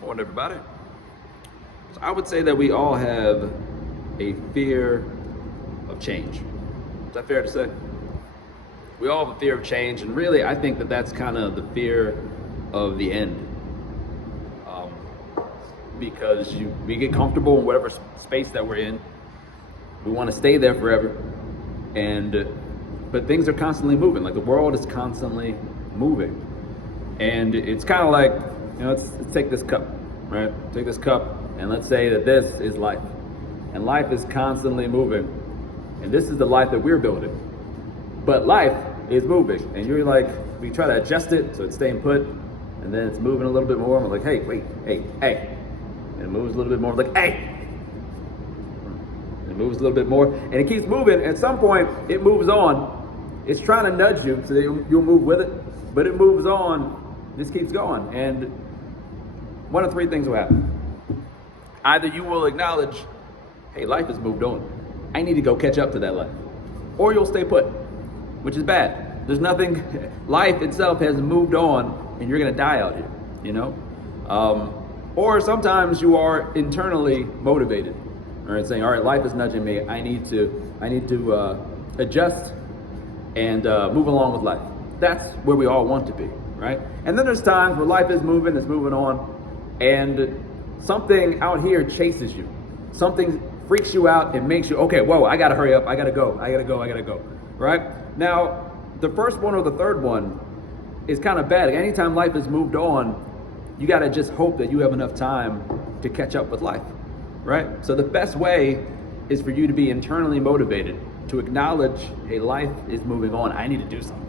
Morning, everybody. So I would say that we all have a fear of change. Is that fair to say? We all have a fear of change, and really, I think that that's kind of the fear of the end. Um, because we get comfortable in whatever space that we're in. We want to stay there forever, but things are constantly moving. Like the world is constantly moving, and it's kind of like, let's take this cup, right? Take this cup, and let's say that this is life, and life is constantly moving, and this is the life that we're building. But life is moving, and you're like, we try to adjust it so it's staying put, and then it's moving a little bit more, and we're like, hey, wait, hey, and it moves a little bit more, like, hey. It moves a little bit more, and it keeps moving. At some point, it moves on. It's trying to nudge you so that you'll move with it, but it moves on. This keeps going, and one of three things will happen. Either you will acknowledge, hey, life has moved on. I need to go catch up to that life. Or you'll stay put, which is bad. There's nothing, life itself has moved on, and you're gonna die out here, Or sometimes you are internally motivated. All right, saying, all right, life is nudging me. I need to adjust and move along with life. That's where we all want to be, right? And then there's times where life is moving, it's moving on, and something out here chases you. Something freaks you out. It makes you, okay, whoa, I gotta hurry up. I gotta go, right? Now, the first one or the third one is kind of bad. Like anytime life has moved on, you gotta just hope that you have enough time to catch up with life. Right? So the best way is for you to be internally motivated, to acknowledge, hey, life is moving on. I need to do something.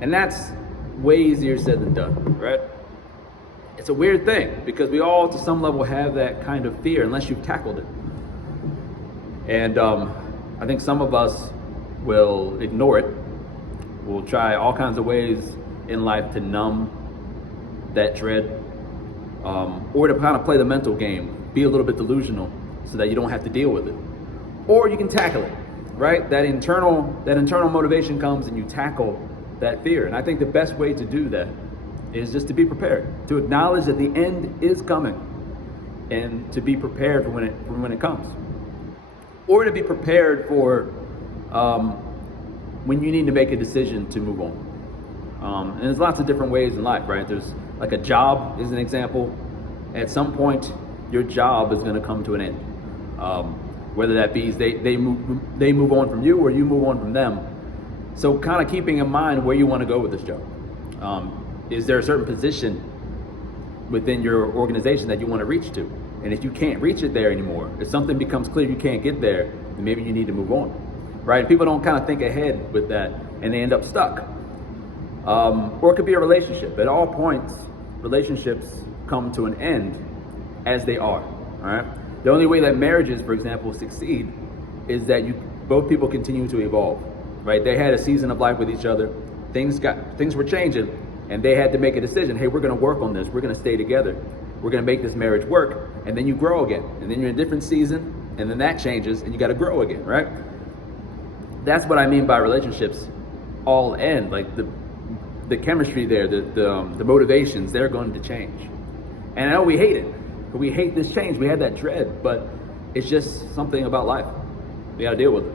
And that's way easier said than done, right? It's a weird thing because we all, to some level, have that kind of fear unless you've tackled it. And I think some of us will ignore it. We'll try all kinds of ways in life to numb that dread, or to kind of play the mental game. Be a little bit delusional so that you don't have to deal with it. Or you can tackle it, right? That internal motivation comes and you tackle that fear. And I think the best way to do that is just to be prepared, to acknowledge that the end is coming and to be prepared for when it comes. Or to be prepared for when you need to make a decision to move on. And there's lots of different ways in life, right? There's like a job is an example. At some point, your job is going to come to an end. Whether that be they move on from you or you move on from them. So kind of keeping in mind where you want to go with this job. Is there a certain position within your organization that you want to reach to? And if you can't reach it there anymore, if something becomes clear you can't get there, then maybe you need to move on, right? People don't kind of think ahead with that and they end up stuck. Or it could be a relationship. At all points, relationships come to an end as they are, all right? The only way that marriages, for example, succeed is that both people continue to evolve, right? They had a season of life with each other. Things were changing, and they had to make a decision. Hey, we're going to work on this. We're going to stay together. We're going to make this marriage work, and then you grow again, and then you're in a different season, and then that changes, and you got to grow again, right? That's what I mean by relationships all end. Like the chemistry there, the motivations, they're going to change. And I know we hate it. We hate this change. We had that dread, but it's just something about life. We got to deal with it.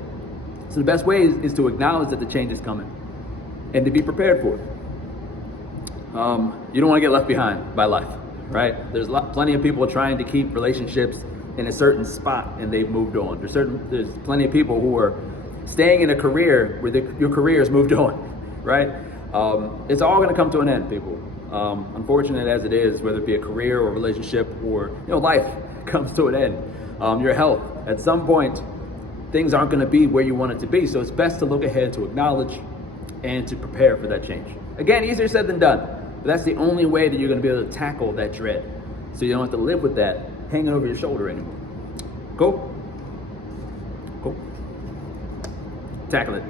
So the best way is to acknowledge that the change is coming and to be prepared for it. You don't want to get left behind by life, right? There's plenty of people trying to keep relationships in a certain spot and they've moved on. There's plenty of people who are staying in a career where your career has moved on, right? It's all going to come to an end, people. Unfortunate as it is, whether it be a career or relationship or life comes to an end. Your health, at some point, things aren't going to be where you want it to be. So it's best to look ahead, to acknowledge, and to prepare for that change. Again, easier said than done. But that's the only way that you're going to be able to tackle that dread. So you don't have to live with that hanging over your shoulder anymore. Cool? Tackle it.